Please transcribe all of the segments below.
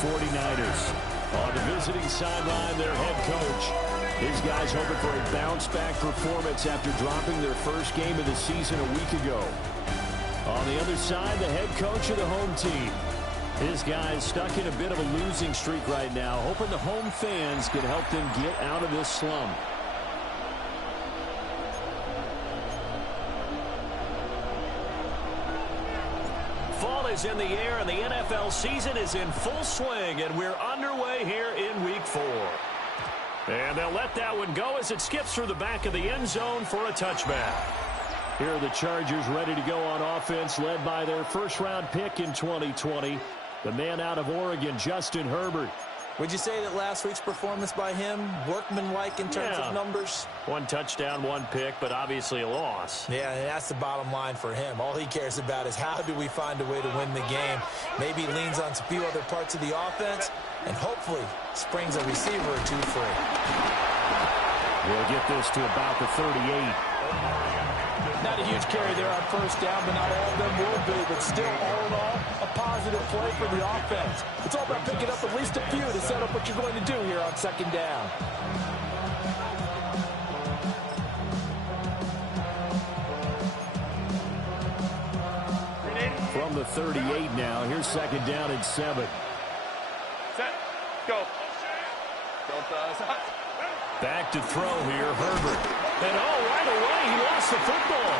49ers. On the visiting sideline, their head coach. His guys hoping for a bounce-back performance after dropping their first game of the season a week ago. On the other side, the head coach of the home team. His guys stuck in a bit of a losing streak right now, hoping the home fans can help them get out of this slump. Fall is in the air, and the NFL season is in full swing, and we're underway here in Week 4. And they'll let that one go as it skips through the back of the end zone for a touchback. Here are the Chargers ready to go on offense, led by their first-round pick in 2020, the man out of Oregon, Justin Herbert. Would you say that last week's performance by him, workmanlike in terms of numbers? 1 touchdown, 1 pick, but obviously a loss. Yeah, and that's the bottom line for him. All he cares about is how do we find a way to win the game. Maybe he leans on a few other parts of the offense and hopefully springs a receiver or two free. We'll get this to about the 38. Not a huge carry there on first down, but not all of them will be. But still, all in all, a positive play for the offense. It's all about picking up at least a few to set up what you're going to do here on second down. From the 38 now, here's second down and 7. Set, go. Back to throw here, Herbert. And right away, he lost the football.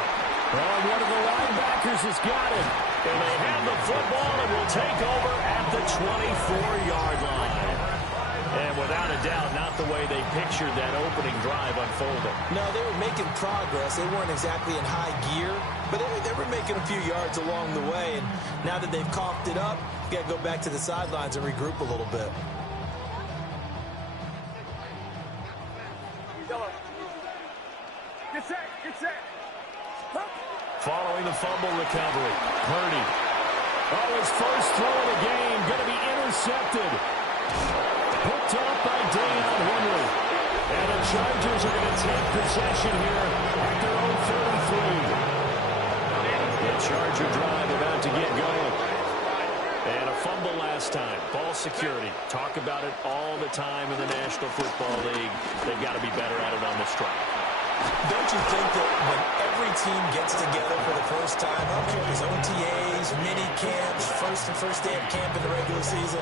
One of the linebackers has got it. And they have the football and will take over at the 24-yard line. And without a doubt, not the way they pictured that opening drive unfolding. No, they were making progress. They weren't exactly in high gear, but they were making a few yards along the way. And now that they've coughed it up, you got to go back to the sidelines and regroup a little bit. Following the fumble recovery, Purdy. His first throw of the game, going to be intercepted. Picked up by Deion Henry. And the Chargers are going to take possession here at their own 33. The Charger drive about to get going. And a fumble last time. Ball security. Talk about it all the time in the National Football League. They've got to be better at it on this drive. Don't you think that when every team gets together for the first time, I don't care if it's OTAs, mini camps, first day of camp in the regular season,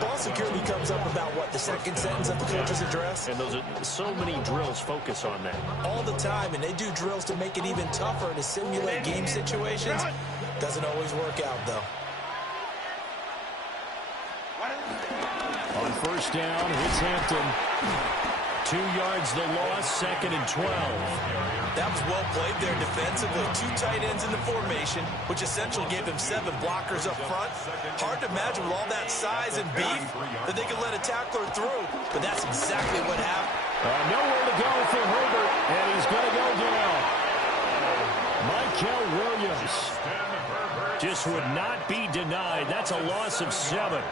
ball security comes up about what, the second sentence of the coach's address? And those are so many drills focus on that. All the time, and they do drills to make it even tougher to simulate game situations. Doesn't always work out, though. On first down, it's Hampton. 2 yards the loss, 2nd and 12. That was well played there defensively. 2 tight ends in the formation, which essentially gave him 7 blockers up front. Hard to imagine with all that size and beef that they could let a tackler through, but that's exactly what happened. Nowhere to go for Herbert, and he's going to go down. Mykel Williams just would not be denied. That's a loss of 7.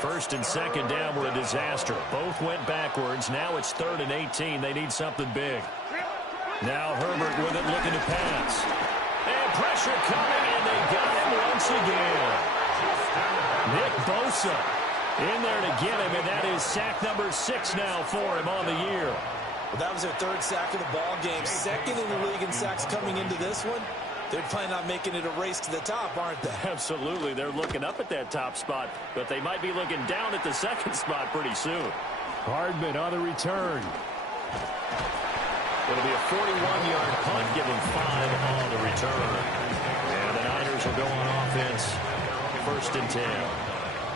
First and second down were a disaster. Both went backwards. Now it's 3rd and 18. They need something big. Now Herbert with it, looking to pass. And pressure coming, and they got him once again. Nick Bosa in there to get him, and that is sack number 6 now for him on the year. Well, that was their 3rd sack of the ball game. 2nd in the league in sacks coming into this one. They're planning on making it a race to the top, aren't they? Absolutely. They're looking up at that top spot, but they might be looking down at the 2nd spot pretty soon. Hardman on the return. It'll be a 41-yard punt, give them 5 on the return. And the Niners will go on offense, 1st and 10.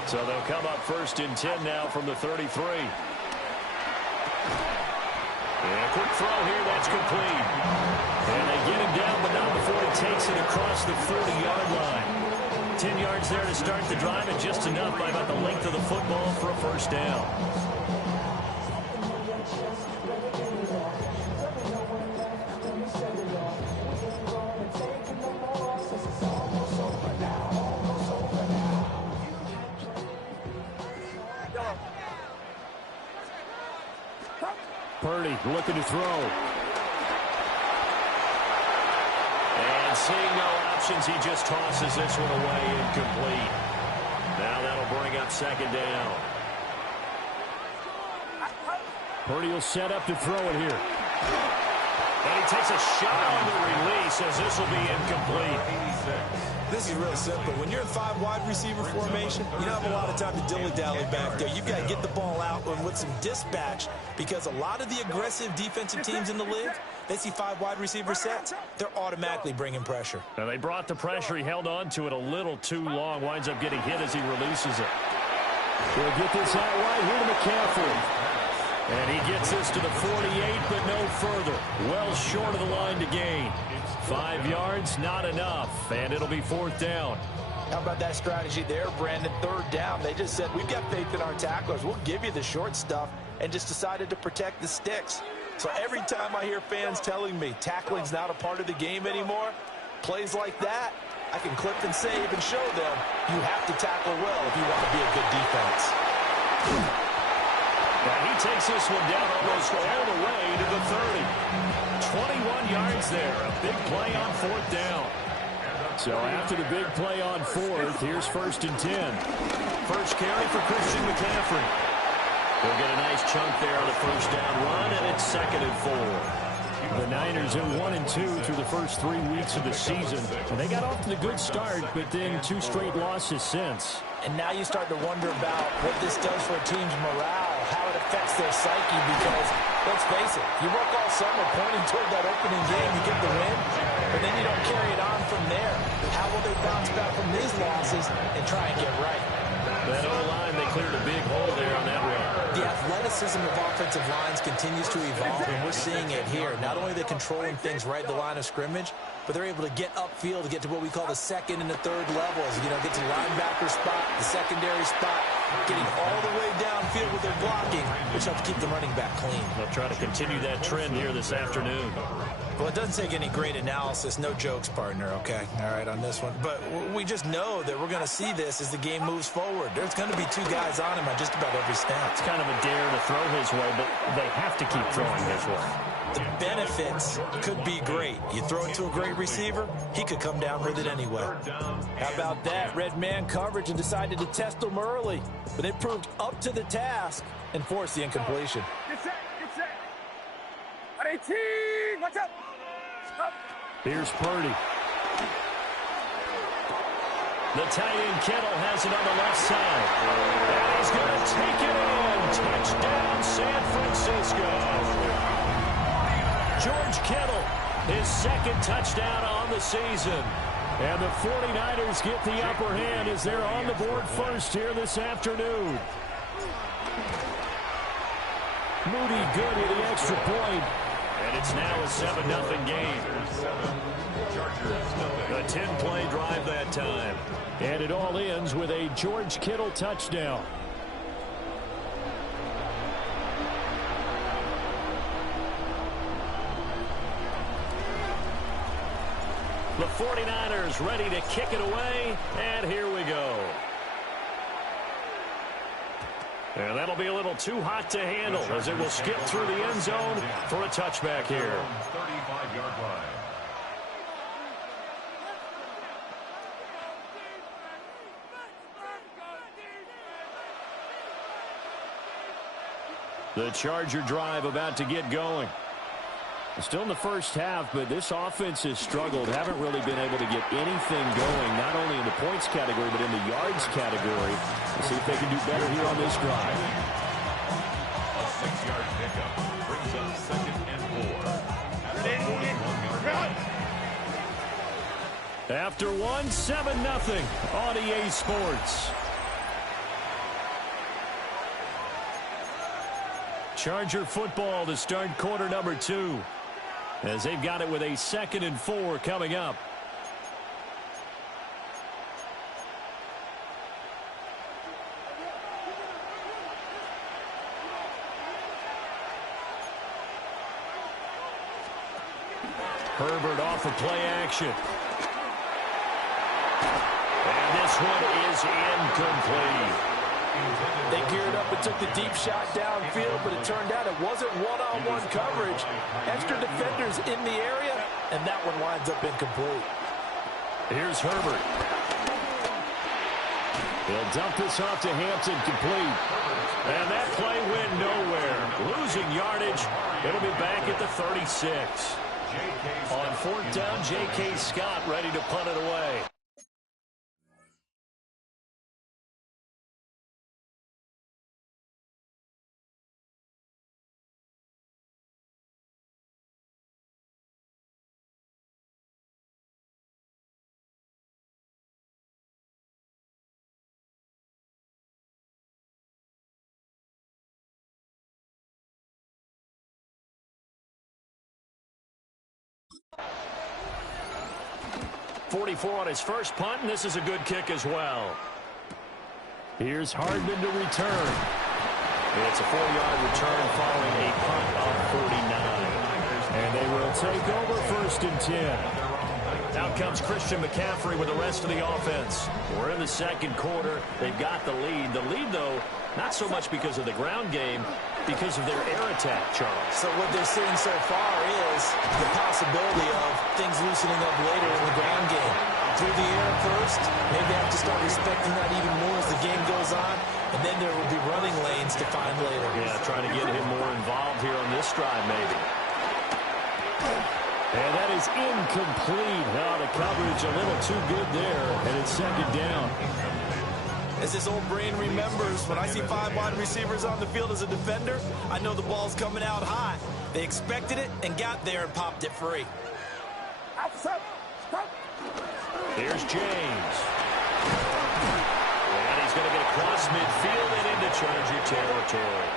So they'll come up 1st and 10 now from the 33. And a quick throw here, that's complete. And they get him down, but not before he takes it across the 30-yard line. 10 yards there to start the drive, and just enough by about the length of the football for a first down. Purdy looking to throw. And seeing no options, he just tosses this one away incomplete. Now that'll bring up second down. Purdy will set up to throw it here. And he takes a shot on the release as this will be incomplete. This is real simple. When you're in 5 wide receiver formation, you don't have a lot of time to dilly-dally back there. You've got to get the ball out and with some dispatch, because a lot of the aggressive defensive teams in the league, they see 5 wide receiver sets, they're automatically bringing pressure. Now they brought the pressure. He held on to it a little too long. Winds up getting hit as he releases it. We'll get this out wide here to McCaffrey. And he gets this to the 48, but no further. Well short of the line to gain. 5 yards, not enough. And it'll be 4th down. How about that strategy there, Brandon? 3rd down. They just said, we've got faith in our tacklers. We'll give you the short stuff, and just decided to protect the sticks. So every time I hear fans telling me tackling's not a part of the game anymore, plays like that, I can clip and save and show them you have to tackle well if you want to be a good defense. Now he takes this one down almost all the way to the 30. 21 yards there. A big play on 4th down. So after the big play on 4th, here's 1st and 10. First carry for Christian McCaffrey. They'll get a nice chunk there on the 1st down run, and it's 2nd and 4. The Niners are 1-2 through the first 3 weeks of the season. And they got off to the good start, but then 2 straight losses since. And now you start to wonder about what this does for a team's morale, how it affects their psyche, because, let's face it, you work all summer pointing toward that opening game, you get the win, but then you don't carry it on from there. How will they bounce back from these losses and try and get right? That O-line, they cleared a big hole there on that run. The athleticism of offensive lines continues to evolve, and we're seeing it here. Not only are they controlling things right at the line of scrimmage, but they're able to get upfield to get to what we call the 2nd and the 3rd levels. You know, get to the linebacker spot, the secondary spot, getting all the way downfield with their blocking, which helps keep the running back clean. They'll try to continue that trend here this afternoon. Well, it doesn't take any great analysis. No jokes, partner, okay? All right, on this one. But we just know that we're going to see this as the game moves forward. There's going to be 2 guys on him on just about every snap. It's kind of a dare to throw his way, but they have to keep throwing his way. The benefits could be great. You throw it to a great receiver, he could come down with it anyway. How about that? Red man coverage and decided to test them early. But it proved up to the task and forced the incompletion. Get set. At 18. Watch out. Stop. Here's Purdy. The tight end Kittle has it on the left side. And he's going to take it in. Touchdown, San Francisco. George Kittle, his 2nd touchdown on the season. And the 49ers get the upper hand as they're on the board first here this afternoon. Moody good with the extra point. And it's now a 7-0 game. A 10-play drive that time. And it all ends with a George Kittle touchdown. The 49ers ready to kick it away, and here we go. And that'll be a little too hot to handle as it will skip through the end zone for a touchback here. 35-yard line. The Charger drive about to get going. Still in the first half, but this offense has struggled. Haven't really been able to get anything going, not only in the points category, but in the yards category. Let's see if they can do better here on this drive. A 6-yard pickup brings us 2nd and 4. After one, 7-0 on EA Sports. Charger football to start quarter number 2. As they've got it with a 2nd and 4 coming up. Herbert off of play action. And this one is incomplete. They geared up and took the deep shot downfield, but it turned out it wasn't one-on-one coverage. Extra defenders in the area, and that one winds up incomplete. Here's Herbert. He'll dump this off to Hampton, complete. And that play went nowhere. Losing yardage. It'll be back at the 36. On fourth down, J.K. Scott ready to punt it away. .44 on his first punt, and this is a good kick as well. Here's Hardman to return. It's a 4-yard return following a punt on 49. And they will take over first and 10. Out comes Christian McCaffrey with the rest of the offense. We're in the second quarter. They've got the lead. The lead, though, not so much because of the ground game, because of their air attack, Charles. So what they're seeing so far is the possibility of things loosening up later in the ground game. Through the air first, maybe they have to start respecting that even more as the game goes on, and then there will be running lanes to find later. Yeah, trying to get him more involved here on this drive, maybe. And that is incomplete. Now the coverage a little too good there, and it's second down. As this old brain remembers, when I see 5 wide receivers on the field as a defender, I know the ball's coming out high. They expected it and got there and popped it free. Here's James. And he's going to get across midfield and into Charger territory.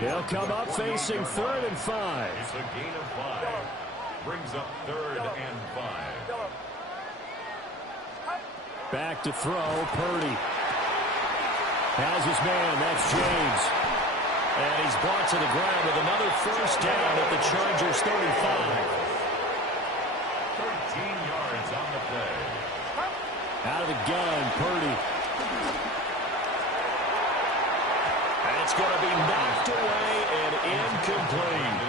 They'll come up facing 3rd and 5. It's a gain of 5. Brings up 3rd and 5. Back to throw, Purdy. Has his man, that's James. And he's brought to the ground with another first down at the Chargers 35. 13 yards on the play. Out of the gun, Purdy. And it's going to be knocked away and incomplete.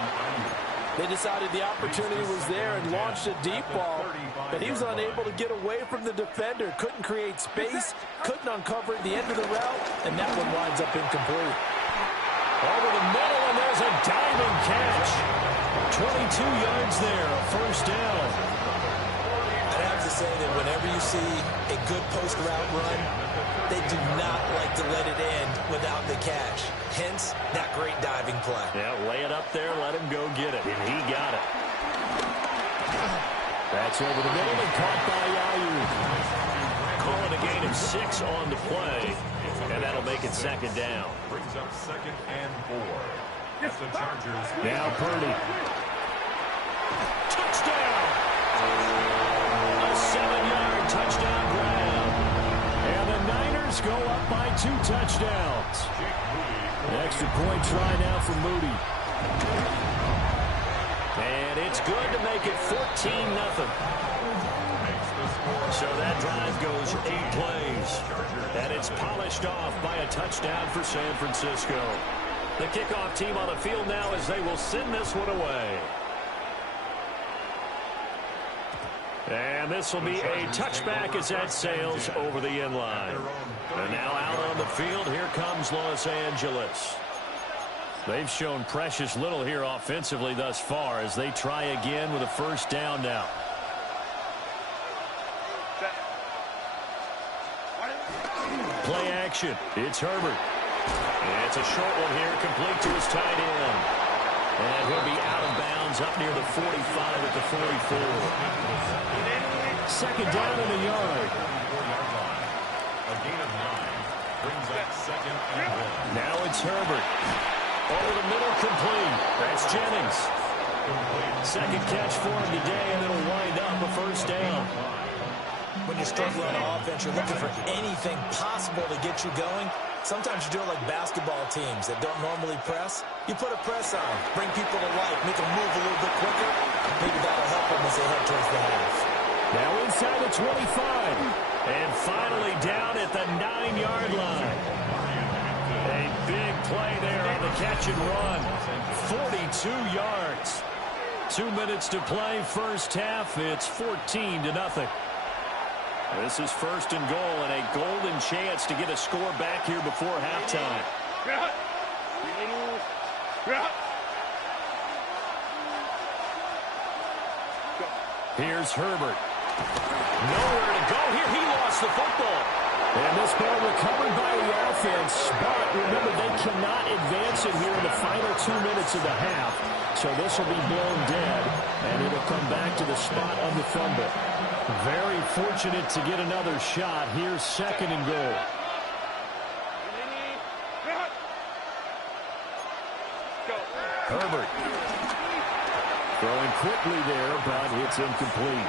They decided the opportunity was there and launched a deep ball, but he was unable to get away from the defender. Couldn't create space, couldn't uncover at the end of the route, and that one winds up incomplete. Over the middle, and there's a diving catch. 22 yards there, a first down. I'd have to say that whenever you see a good post route run, they do not like to let it end without the catch. Hence, that great diving play. Yeah, lay it up there, let him go get it, and he got it. That's over the middle and caught by Aiyuk. Calling a gain of 6 on the play, and that'll make it second down. Brings up 2nd and 4. That's the Chargers. Now Purdy. Touchdown! A 7-yard touchdown grab. And the Niners go up by 2 touchdowns. An extra point try now for Moody. And it's good to make it 14-0. So that drive goes 8 plays. And it's polished off by a touchdown for San Francisco. The kickoff team on the field now as they will send this one away. And this will be a touchback as that sails over the end line. And now out on the field, here comes Los Angeles. They've shown precious little here offensively thus far as they try again with a first down now. Play action. It's Herbert. It's a short one here, complete to his tight end. And he'll be out of bounds up near the 45 at the 44. Second down in a yard. A gain of 9. Brings up 2nd and 1. Now it's Herbert. Over the middle, complete. That's Jennings. Second catch for him today, and it'll wind up a first down. When you're struggling on offense, you're looking for anything possible to get you going. Sometimes you do it like basketball teams that don't normally press. You put a press on, bring people to life, make them move a little bit quicker. Maybe that'll help them as they head towards the half. Now inside the 25. And finally down at the 9-yard line. A big play there on the catch and run. 42 yards. 2 minutes to play first half. It's 14-0. This is first and goal and a golden chance to get a score back here before halftime. Here's Herbert. Nowhere to go here. He lost the football. And this ball recovered by the offense. But remember, they cannot advance it here in the final 2 minutes of the half. So this will be blown dead, and it'll come back to the spot of the fumble. Very fortunate to get another shot. Here's second and goal. Herbert. Throwing quickly there, but it's incomplete.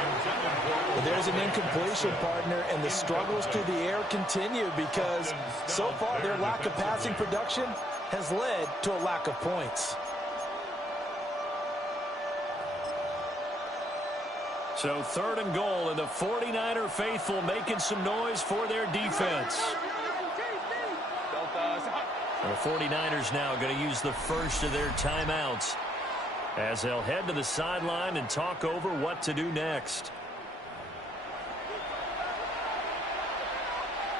Well, there's an incompletion, partner, and the struggles through the air continue because so far their lack of passing production has led to a lack of points. So third and goal, and the 49er faithful making some noise for their defense. The 49ers now going to use the first of their timeouts as they'll head to the sideline and talk over what to do next.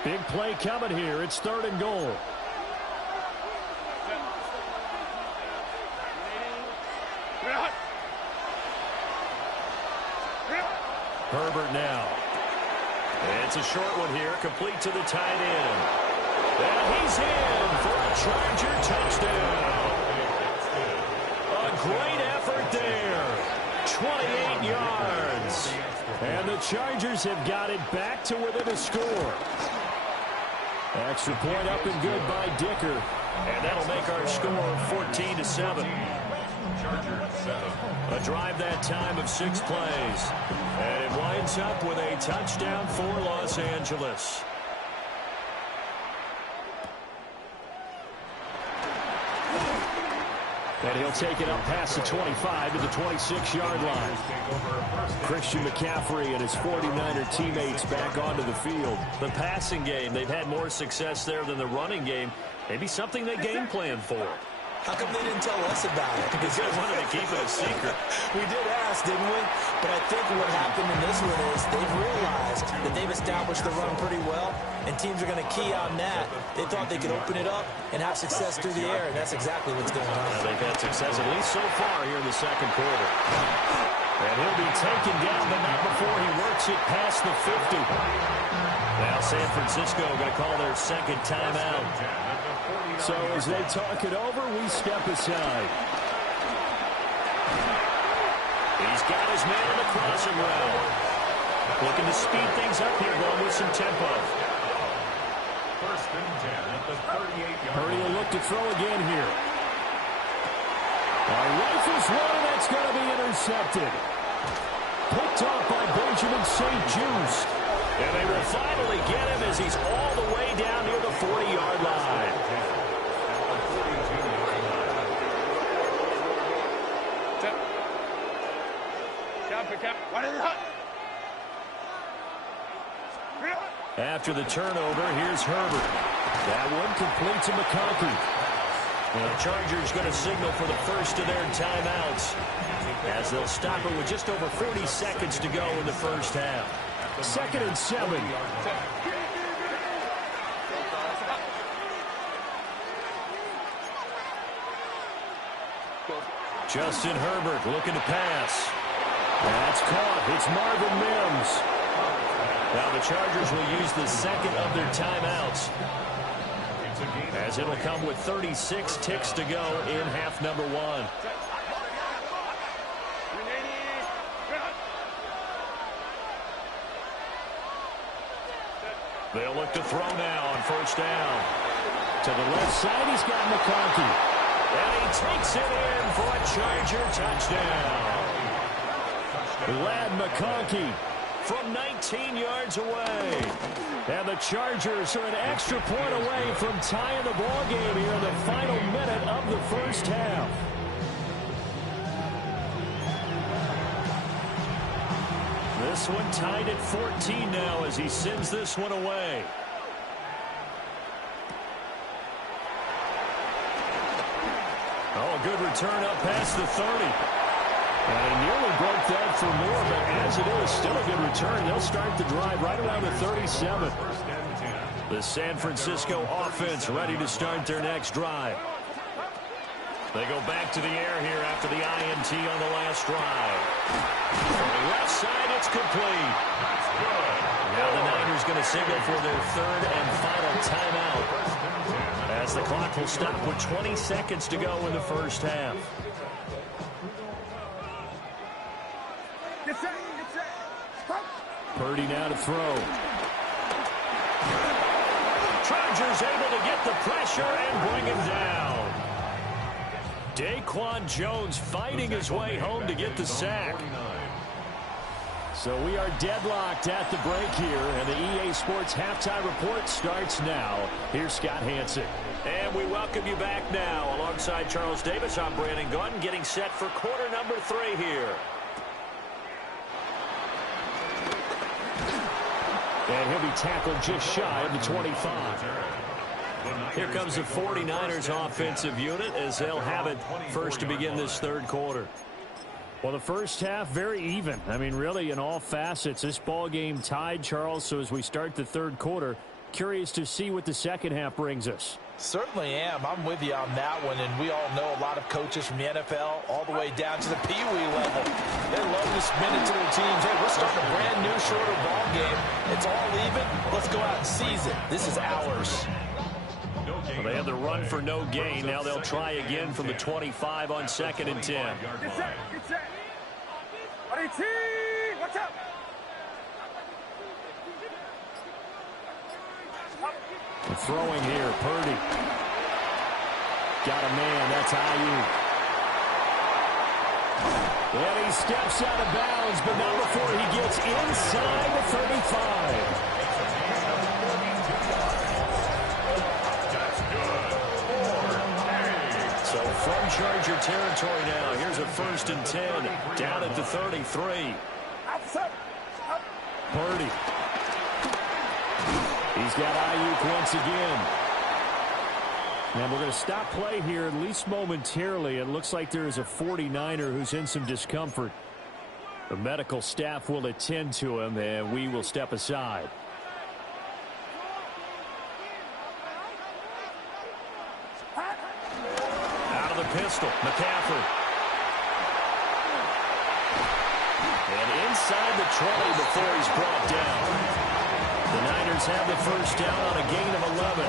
Big play coming here. It's third and goal. Herbert now. It's a short one here, complete to the tight end. And he's in for a Charger touchdown. A great effort there. 28 yards. And the Chargers have got it back to within a score. Extra point up and good by Dicker. And that'll make our score 14-7. A drive that time of 6 plays. And it winds up with a touchdown for Los Angeles. And he'll take it up past the 25 to the 26-yard line. Christian McCaffrey and his 49er teammates back onto the field. The passing game, they've had more success there than the running game. Maybe something they game plan for. How come they didn't tell us about it? Because they wanted to keep it a secret. We did ask, didn't we? But I think what happened in this one is they've realized that they've established the run pretty well, and teams are going to key on that. They thought they could open it up and have success through the air, and that's exactly what's going on. They've had success, at least so far, here in the second quarter. And he'll be taken down, but not before he works it past the 50. Now San Francisco going to call their second timeout. So as they talk it over, we step aside. He's got his man in the crossing route. Looking to speed things up here, going with some tempo. First and 10 at the 38-yard line. Purdy will look to throw again here. Rifles one, and that's going to be intercepted. Picked off by Benjamin St-Juste. And they will finally get him as he's all the way down near the 40-yard line. After the turnover, here's Herbert. That one complete to McConkey. And the Chargers going to signal for the first of their timeouts as they'll stop it with just over 40 seconds to go in the first half. 2nd and 7. Justin Herbert looking to pass. That's caught. It's Marvin Mims. Now the Chargers will use the second of their timeouts, as it'll come with 36 ticks to go in half number 1. They'll look to throw now on first down. To the left side, he's got McConkey. And he takes it in for a Charger touchdown. Ladd McConkey from 19 yards away. And the Chargers are an extra point away from tying the ball game here in the final minute of the first half. This one tied at 14 now as he sends this one away. Oh, good return up past the 30. And he nearly broke that for more, but as it is, still a good return. They'll start the drive right around the 37. The San Francisco offense ready to start their next drive. They go back to the air here after the INT on the last drive. On the left side, it's complete. Now the Niners going to signal for their third and final timeout, as the clock will stop with 20 seconds to go in the first half. Purdy now to throw. Chargers able to get the pressure and bring him down. Daquan Jones fighting his way home to get the sack. So we are deadlocked at the break here, and the EA Sports Halftime Report starts now. Here's Scott Hanson. And we welcome you back now. Alongside Charles Davis, I'm Brandon Gaudin, getting set for quarter number 3 here. And he'll be tackled just shy of the 25. Here comes the 49ers offensive unit as they'll have it first to begin this third quarter. Well, the first half, very even. I mean, really, in all facets, this ball game tied, Charles. So as we start the third quarter, curious to see what the second half brings us. Certainly am. I'm with you on that one, and we all know a lot of coaches from the NFL all the way down to the Pee Wee level. They love to spin it to their teams. Hey, we're starting a brand new, shorter ball game. It's all even. Let's go out and seize it. This is ours. Well, they had the run for no gain. Now they'll try again from the 25 on 2nd and 10. Get set. Get set. Watch out. Throwing here, Purdy. Got a man, that's Ayuk. And he steps out of bounds, but not before he gets inside the 35. So from Charger territory now, here's a 1st and 10, down at the 33. Purdy. He's got Ayuk once again. And we're going to stop play here, at least momentarily. It looks like there is a 49er who's in some discomfort. The medical staff will attend to him, and we will step aside. Out of the pistol, McCaffrey. And inside the 20 before he's brought down. The Niners have the first down on a gain of 11.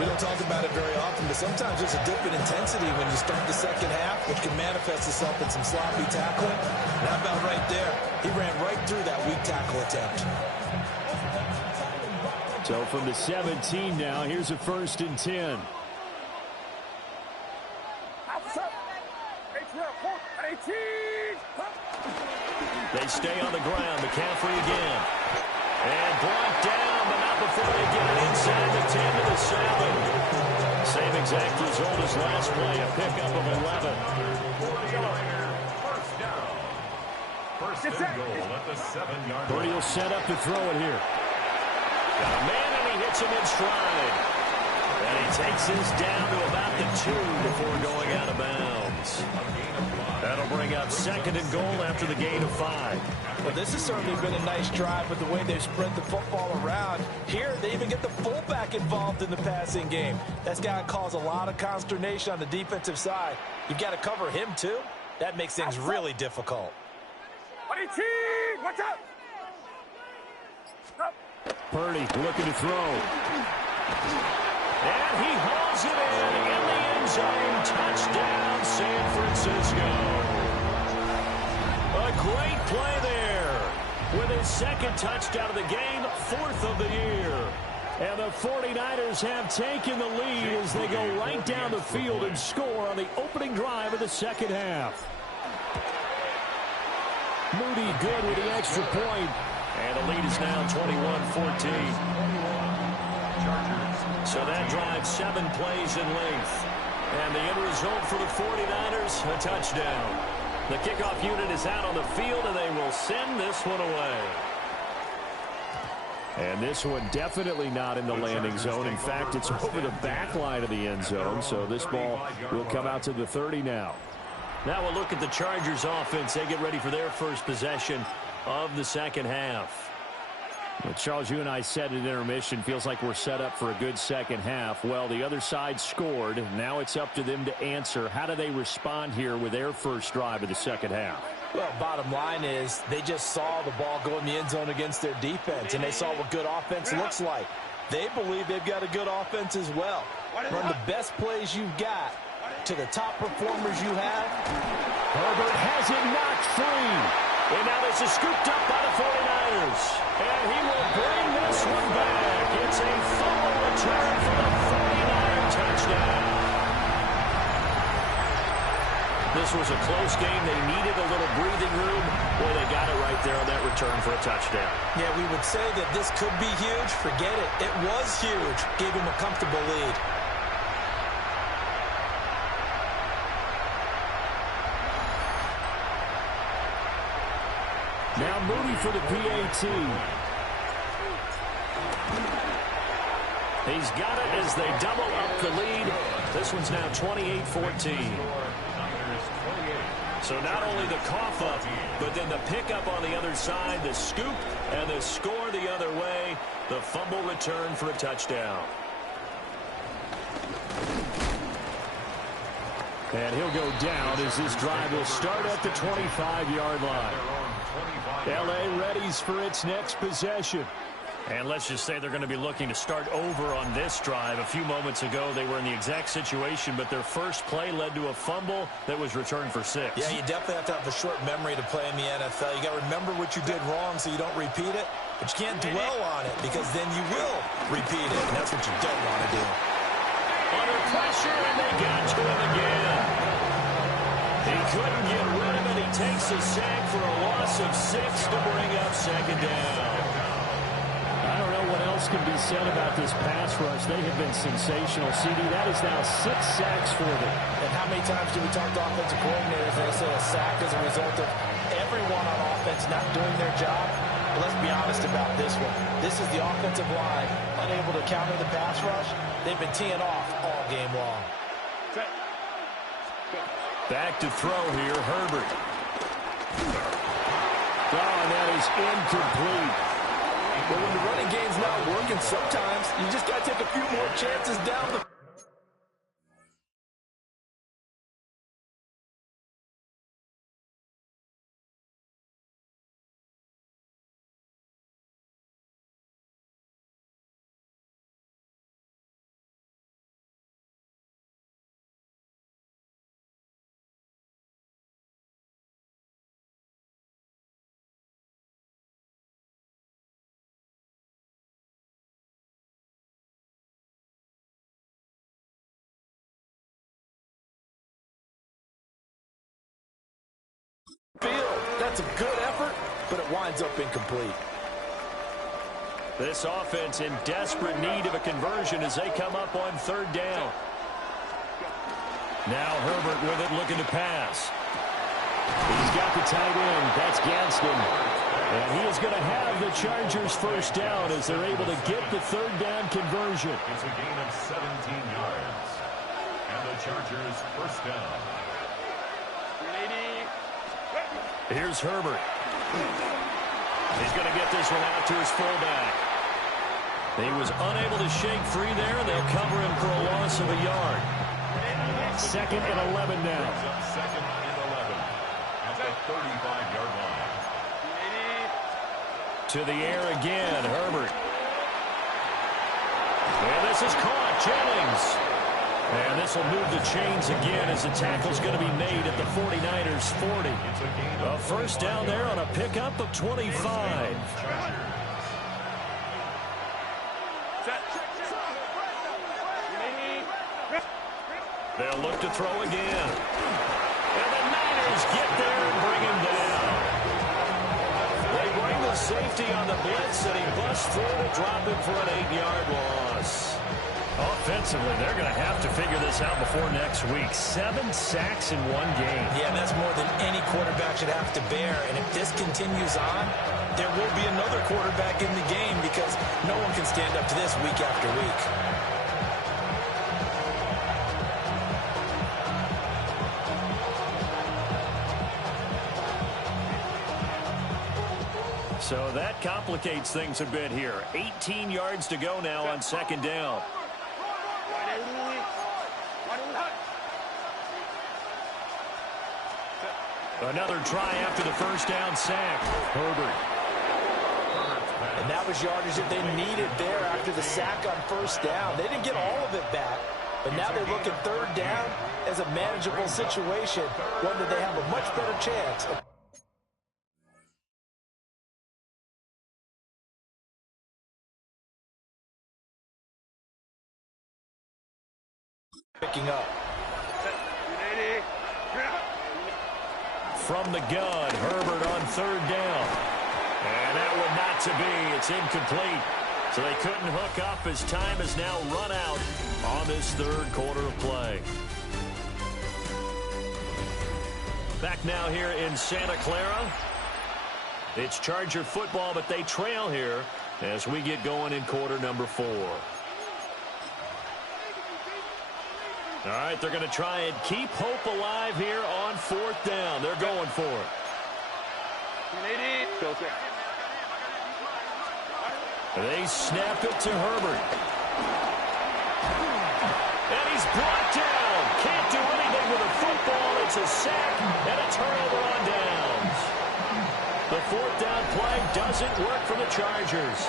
We don't talk about it very often, but sometimes there's a dip in intensity when you start the second half, which can manifest itself in some sloppy tackling. And how about right there? He ran right through that weak tackle attempt. So from the 17 now, here's a 1st and 10. They stay on the ground. McCaffrey again. And brought down, but not before they get it inside the 10 to the 7. Same exact result as last play, a pickup of 11. First and goal at the 7-yard line. Purdy will set up to throw it here. Got a man, and he hits him in stride. And he takes this down to about the 2 before going out of bounds. That'll bring up 2nd and goal after the gain of 5. Well, this has certainly been a nice drive with the way they've spread the football around. Here, they even get the fullback involved in the passing game. That's got to cause a lot of consternation on the defensive side. You've got to cover him, too. That makes things really difficult. Watch out. Purdy looking to throw. And he hauls it in the end zone. Touchdown, San Francisco. A great play there. With his 2nd touchdown of the game, 4th of the year. And the 49ers have taken the lead as they go right down the field and score on the opening drive of the second half. Moody good with the extra point. And the lead is now 21-14. So that drives 7 plays in length. And the end result for the 49ers, a touchdown. The kickoff unit is out on the field, and they will send this one away. And this one definitely not in the landing zone. In fact, it's over the back line of the end zone. So this ball will come out to the 30 now. Now we'll look at the Chargers offense. They get ready for their first possession of the second half. Well, Charles, you and I said at intermission, feels like we're set up for a good second half. Well, the other side scored. Now it's up to them to answer. How do they respond here with their first drive of the second half? Well, bottom line is they just saw the ball go in the end zone against their defense, and they saw what good offense looks like. They believe they've got a good offense as well. Run the best plays you've got to the top performers you have. Herbert has it knocked free. And now this is scooped up by the 49ers. And he will bring this one back. It's a fumble return for the 49er touchdown. This was a close game. They needed a little breathing room. Boy, they got it right there on that return for a touchdown. Yeah, we would say that this could be huge. Forget it. It was huge. Gave him a comfortable lead. Now Moody for the PAT. He's got it as they double up the lead. This one's now 28-14. So not only the cough up, but then the pickup on the other side, the scoop, and the score the other way. The fumble return for a touchdown. And he'll go down as this drive will start at the 25-yard line. L.A. readies for its next possession. And let's just say they're going to be looking to start over on this drive. A few moments ago, they were in the exact situation, but their first play led to a fumble that was returned for 6. Yeah, you definitely have to have a short memory to play in the NFL. You got to remember what you did wrong so you don't repeat it, but you can't dwell on it because then you will repeat it, and that's what you don't want to do. Under pressure, and they got to him again. He couldn't get rid of it. He takes a sack for a loss of 6 to bring up second down. I don't know what else can be said about this pass rush. They have been sensational. CD, that is now 6 sacks for them. And how many times do we talk to offensive coordinators and they say a sack is a result of everyone on offense not doing their job? But let's be honest about this one. This is the offensive line unable to counter the pass rush. They've been teeing off all game long. Back to throw here, Herbert. Oh, and that is incomplete. But when the running game's not working, sometimes you just got to take a few more chances down the field. That's a good effort, but it winds up incomplete. This offense in desperate need of a conversion as they come up on third down. Now Herbert with it, looking to pass. He's got the tight end. That's Gadsden. And he is going to have the Chargers first down as they're able to get the third down conversion. It's a gain of 17 yards. And the Chargers first down. Here's Herbert. He's going to get this one out to his fullback. He was unable to shake free there. They'll cover him for a loss of a yard. 2nd and 11 now. Second and 11 at the 35-yard line. To the air again, Herbert. And this is caught, Jennings. And this will move the chains again as the tackle's going to be made at the 49ers 40. A first down there on a pickup of 25. They'll look to throw again. And the Niners get there and bring him down. They bring the safety on the blitz, and he busts through to drop him for an 8-yard loss. Offensively, they're going to have to figure this out before next week. 7 sacks in one game. Yeah, that's more than any quarterback should have to bear. And if this continues on, there will be another quarterback in the game because no one can stand up to this week after week. So that complicates things a bit here. 18 yards to go now on second down. Another try after the first down sack. Herbert. And that was yardage that they needed there after the sack on first down. They didn't get all of it back, but now they look at third down as a manageable situation, one that they have a much better chance of picking up. From the gun, Herbert on third down. And that one not to be. It's incomplete. So they couldn't hook up as time has now run out on this third quarter of play. Back now here in Santa Clara. It's Charger football, but they trail here as we get going in quarter number 4. All right, they're going to try and keep hope alive here on fourth down. They're going for it. They snap it to Herbert. And he's brought down. Can't do anything with a football. It's a sack and a turnover on downs. The fourth down play doesn't work for the Chargers.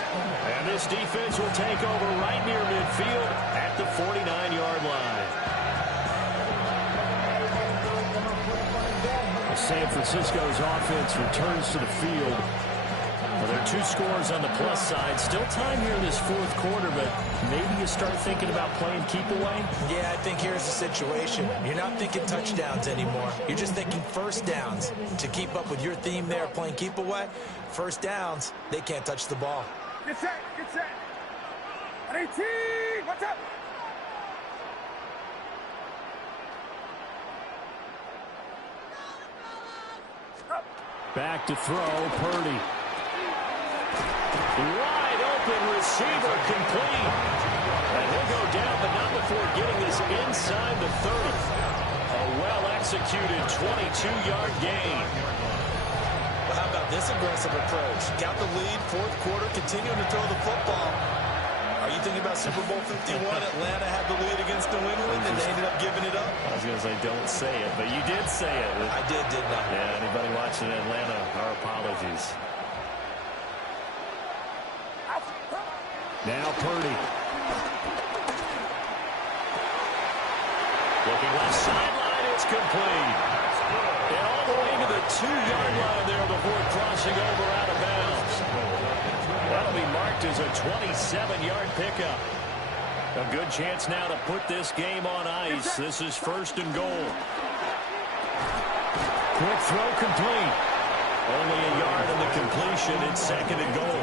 And this defense will take over right near midfield at the 49-yard line. San Francisco's offense returns to the field. Well, there are 2 scores on the plus side. Still time here in this fourth quarter, but maybe you start thinking about playing keep away? Yeah, I think here's the situation. You're not thinking touchdowns anymore. You're just thinking first downs. To keep up with your theme there, playing keep away, first downs, they can't touch the ball. Get set, get set. 18, watch out. Back to throw, Purdy. Wide open receiver complete. And he'll go down, but not before getting this inside the 30. A well-executed 22-yard gain. Well, how about this aggressive approach? Got the lead, fourth quarter, continuing to throw the football. Are you thinking about Super Bowl 51? Atlanta had the lead against New England, and they ended up giving it up? I was going to say, don't say it, but you did say it. I did, didn't I? Yeah, anybody watching Atlanta, our apologies. Now Purdy. Looking left sideline, it's complete. And all the way to the 2-yard line there before crossing over out of bounds. That'll be marked as a 27-yard pickup. A good chance now to put this game on ice. This is first and goal. Quick throw complete. Only a yard on the completion. It's second and goal.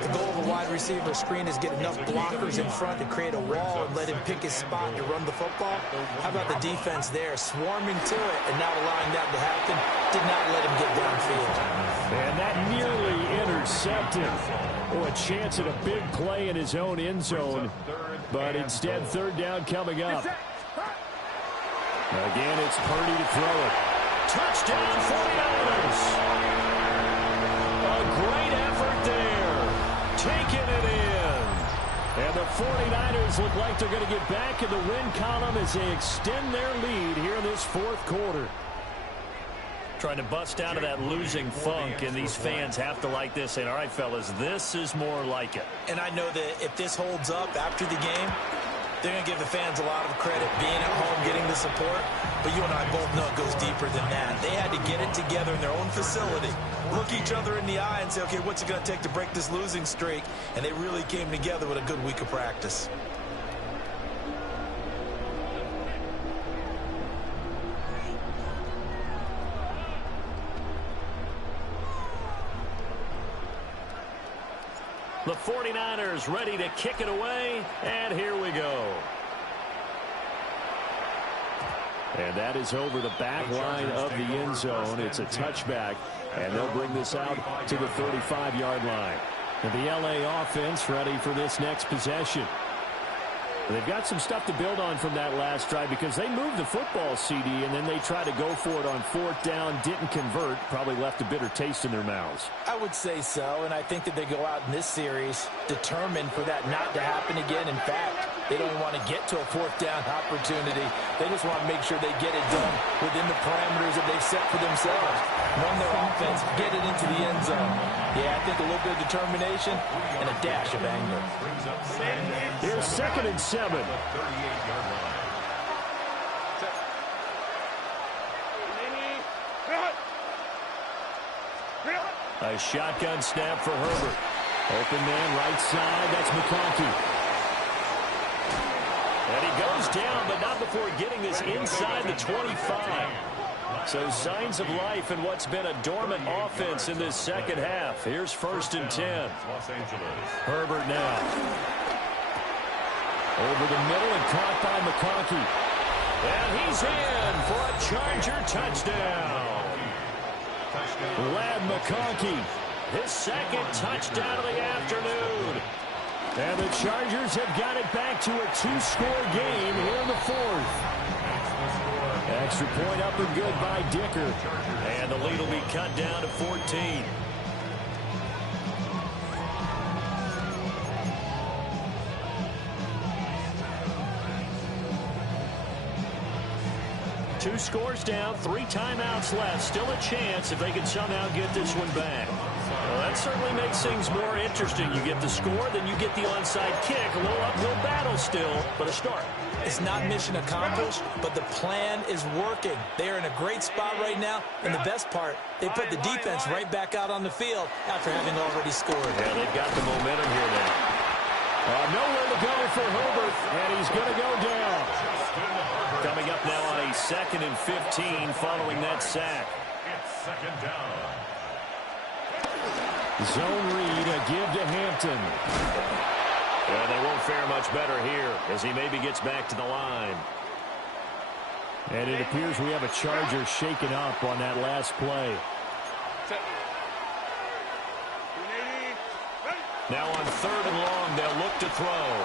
The goal of a wide receiver screen is get enough blockers in front to create a wall and let him pick his spot to run the football. How about the defense there, swarming to it and not allowing that to happen? Did not let him get downfield. And that nearly intercepted. Oh, a chance at a big play in his own end zone. But instead, third down coming up. Again, it's Purdy to throw it. Touchdown, 49ers. A great effort there. Taking it in. And the 49ers look like they're going to get back in the win column as they extend their lead here in this fourth quarter. Trying to bust out of that losing funk, and these fans have to like this. And all right, fellas, this is more like it. And I know that if this holds up after the game, they're going to give the fans a lot of credit being at home, getting the support. But you and I both know it goes deeper than that. They had to get it together in their own facility, look each other in the eye and say, okay, what's it going to take to break this losing streak? And they really came together with a good week of practice. The 49ers ready to kick it away, and here we go. And that is over the back line of the end zone. It's a touchback, and they'll bring this out to the 35-yard line. And the LA offense ready for this next possession. They've got some stuff to build on from that last drive because they moved the football, CD, and then they tried to go for it on 4th down, didn't convert, probably left a bitter taste in their mouths. I would say so, and I think that they go out in this series determined for that not to happen again. In fact, they don't want to get to a 4th down opportunity. They just want to make sure they get it done within the parameters that they've set for themselves. Run their offense, get it into the end zone. Yeah, I think a little bit of determination and a dash of anger. Here's 2nd and 7. A shotgun snap for Herbert. Open man right side. That's McConkey. And he goes down, but not before getting this inside the 25. So signs of life in what's been a dormant offense in this second half. Here's 1st and 10. Herbert now. Over the middle and caught by McConkey. And he's in for a Charger touchdown. Ladd McConkey, his 2nd touchdown of the afternoon. And the Chargers have got it back to a 2-score game here in the 4th. Extra point up and good by Dicker. And the lead will be cut down to 14. Two scores down, 3 timeouts left. Still a chance if they can somehow get this one back. Well, that certainly makes things more interesting. You get the score, then you get the onside kick. A little uphill battle still, but a start. It's not mission accomplished, but the plan is working. They are in a great spot right now, and the best part, they put the defense right back out on the field after having already scored. Yeah, they've got the momentum here now. Nowhere to go for Herbert, and he's going to go down. Coming up now on a 2nd and 15 following that sack. It's 2nd down. Zone read, a give to Hampton. And they won't fare much better here as he maybe gets back to the line. And it appears we have a Charger shaken up on that last play. Now on 3rd and long, they'll look to throw.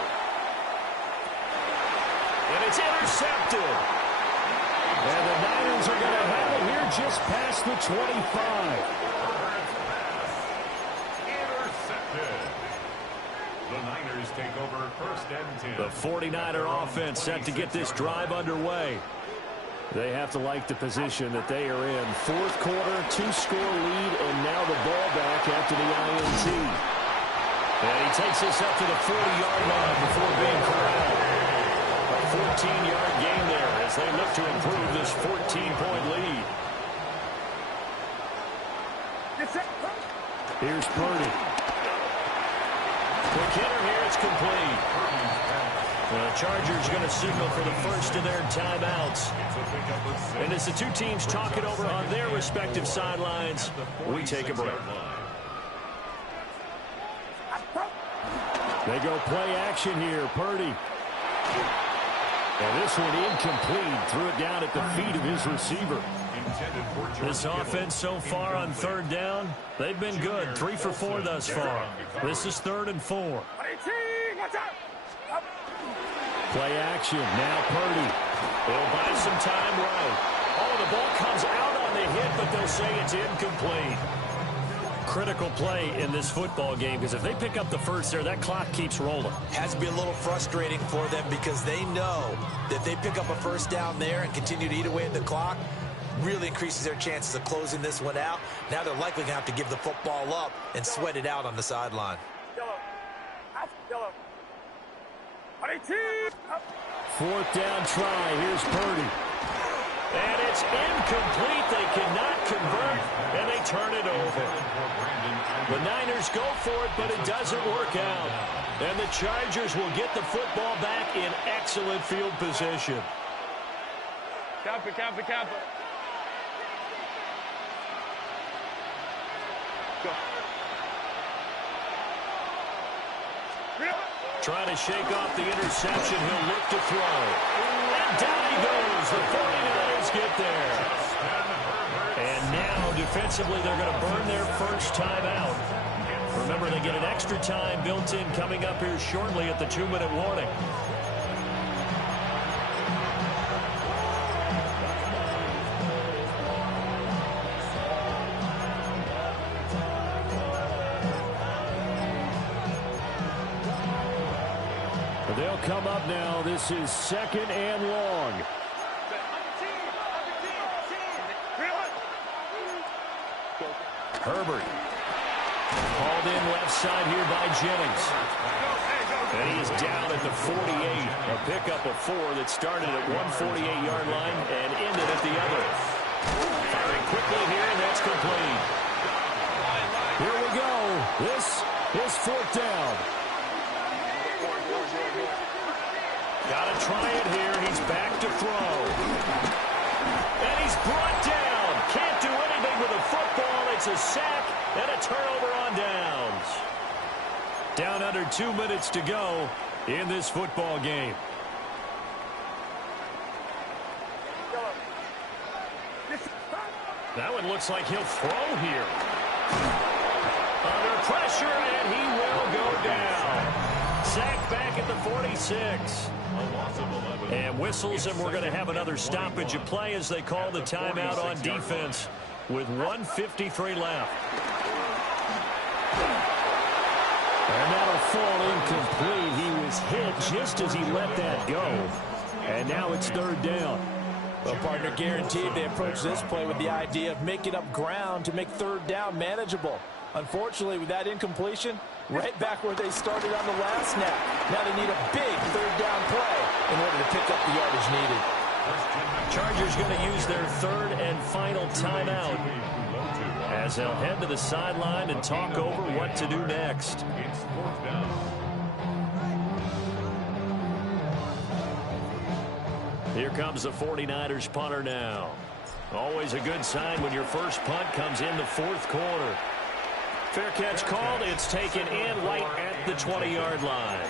And it's intercepted. And the Niners are going to have it here just past the 25. The Niners take over 1st and 10. The 49er offense set to get this drive underway. They have to like the position that they are in. 4th quarter, 2-score lead, and now the ball back after the INT. And he takes this up to the 40-yard line before being corralled. A 14-yard gain there as they look to improve this 14-point lead. Here's Purdy. Quick hitter here, it's complete. The Chargers going to signal for the first of their timeouts. And as the two teams talk it over on their respective sidelines, we take a break. They go play action here, Purdy. And this one incomplete. Threw it down at the feet of his receiver. This offense so far on 3rd down, they've been good. 3 for 4 thus far. This is 3rd and 4. Play action. Now Purdy. They'll buy some time right. Oh, the ball comes out on the hit, but they'll say it's incomplete. Critical play in this football game because if they pick up the first there, that clock keeps rolling. Has to be a little frustrating for them because they know that they pick up a 1st down there and continue to eat away at the clock, really increases their chances of closing this one out. Now they're likely going to have to give the football up and sweat it out on the sideline. 4th down try. Here's Purdy. And it's incomplete. They cannot convert, and they turn it over. The Niners go for it, but it doesn't work out. And the Chargers will get the football back in excellent field position. Camp it. Go. Trying to shake off the interception. He'll look to throw. And down he goes. The 49ers get there. And now, defensively, they're going to burn their first timeout. Remember, they get an extra time built in coming up here shortly at the 2-minute warning. They'll come up now. This is 2nd and long. Herbert. Called in left side here by Jennings. And he is down at the 48. A pickup of 4 that started at 148-yard line and ended at the other. Firing quickly here, and that's complete. Here we go. This is 4th down. Got to try it here. He's back to throw. And he's brought down. Can't do anything with a football. It's a sack and a turnover on downs. Down under 2 minutes to go in this football game. That one looks like he'll throw here. Under pressure, and he will go down. Sacked back at the 46. And whistles, and we're going to have another stoppage of play as they call the timeout on defense with 1:53 left. And that'll fall incomplete. He was hit just as he let that go. And now it's 3rd down. Well, partner, guaranteed they approach this play with the idea of making up ground to make 3rd down manageable. Unfortunately, with that incompletion, right back where they started on the last snap. Now they need a big 3rd down play in order to pick up the yardage needed. Chargers going to use their 3rd and final timeout as they'll head to the sideline and talk over what to do next. Here comes the 49ers punter now. Always a good sign when your first punt comes in the 4th quarter. Fair catch called. It's taken in right at the 20-yard line.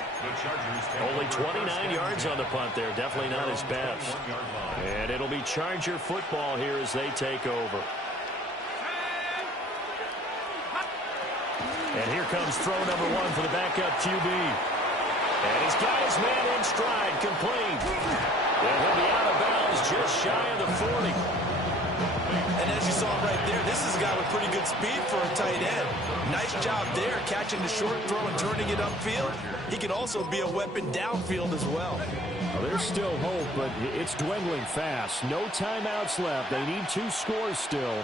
Only 29 yards on the punt there. Definitely not his best. And it'll be Charger football here as they take over. And here comes throw number 1 for the backup QB. And he's got his man in stride, complete. And he'll be out of bounds just shy of the 40. And as you saw right there, this is a guy with pretty good speed for a tight end. Nice job there, catching the short throw and turning it upfield. He can also be a weapon downfield as well. Well, there's still hope, but it's dwindling fast. No timeouts left. They need 2 scores still.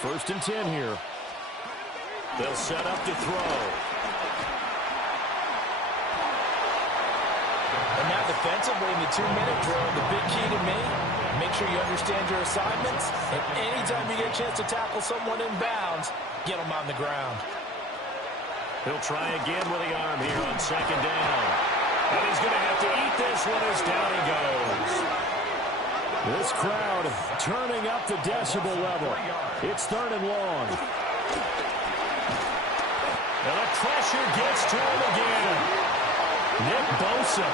1st and 10 here. They'll set up to throw. And now defensively in the 2-minute drill, the big key to me, make sure you understand your assignments. And anytime you get a chance to tackle someone in bounds, get them on the ground. He'll try again with the arm here on 2nd down. And he's going to have to eat this one as down he goes. This crowd turning up the decibel level. It's 3rd and long. And the pressure gets to him again. Nick Bosa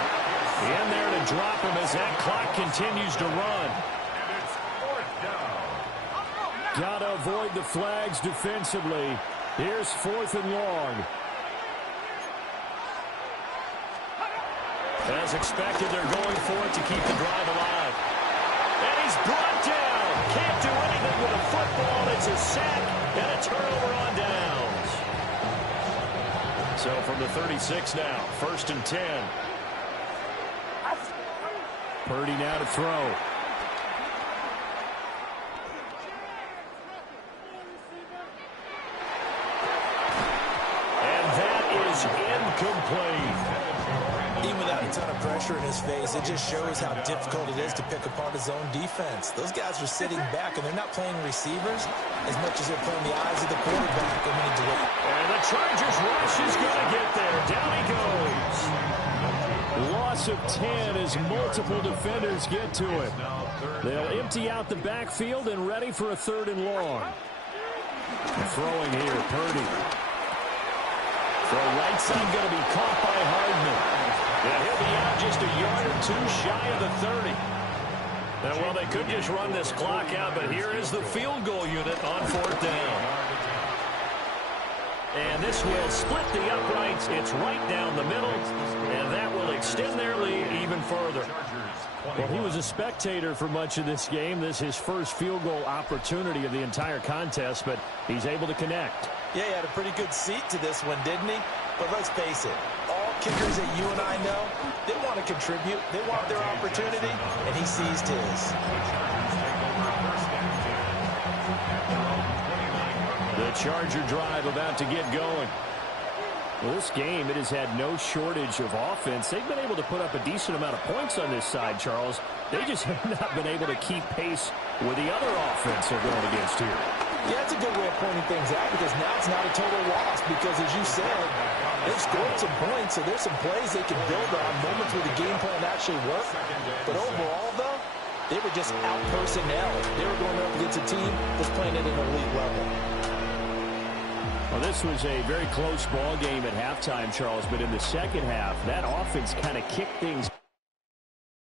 in there to drop him as that clock continues to run. Got to avoid the flags defensively. Here's 4th and long. As expected, they're going for it to keep the drive alive. And he's brought down. Can't do anything with a football. It's a sack and a turnover on downs. So from the 36 now, 1st and 10. Purdy now to throw. And that is incomplete. Even without a ton of pressure in his face, it just shows how difficult it is to pick apart his own defense. Those guys are sitting back, and they're not playing receivers as much as they're playing the eyes of the quarterback. And the Chargers rush is going to get there. Down he goes. Loss of 10 as multiple defenders get to it. They'll empty out the backfield and ready for a 3rd and long. Throwing here, Purdy. Throw right side going to be caught by Hardman. Yeah, he'll be out just a yard or 2 shy of the 30. And, well, they could just run this clock out, but here is the field goal unit on 4th down. And this will split the uprights. It's right down the middle, and that will extend their lead even further. Well, he was a spectator for much of this game. This is his first field goal opportunity of the entire contest, but he's able to connect. Yeah, he had a pretty good seat to this one, didn't he? But let's face it, all kickers that you and I know, they want to contribute. They want their opportunity, and he seized his. The Charger drive about to get going. Well, this game, it has had no shortage of offense. They've been able to put up a decent amount of points on this side, Charles. They just have not been able to keep pace with the other offense they're going against here. Yeah, that's a good way of pointing things out because now it's not a total loss because, as you said, they've scored some points, so there's some plays they can build on, moments where the game plan actually worked. But overall, though, they were just out-personneled. They were going up against a team that's playing at an elite level. Well, this was a very close ball game at halftime, Charles, but in the second half, that offense kind of kicked things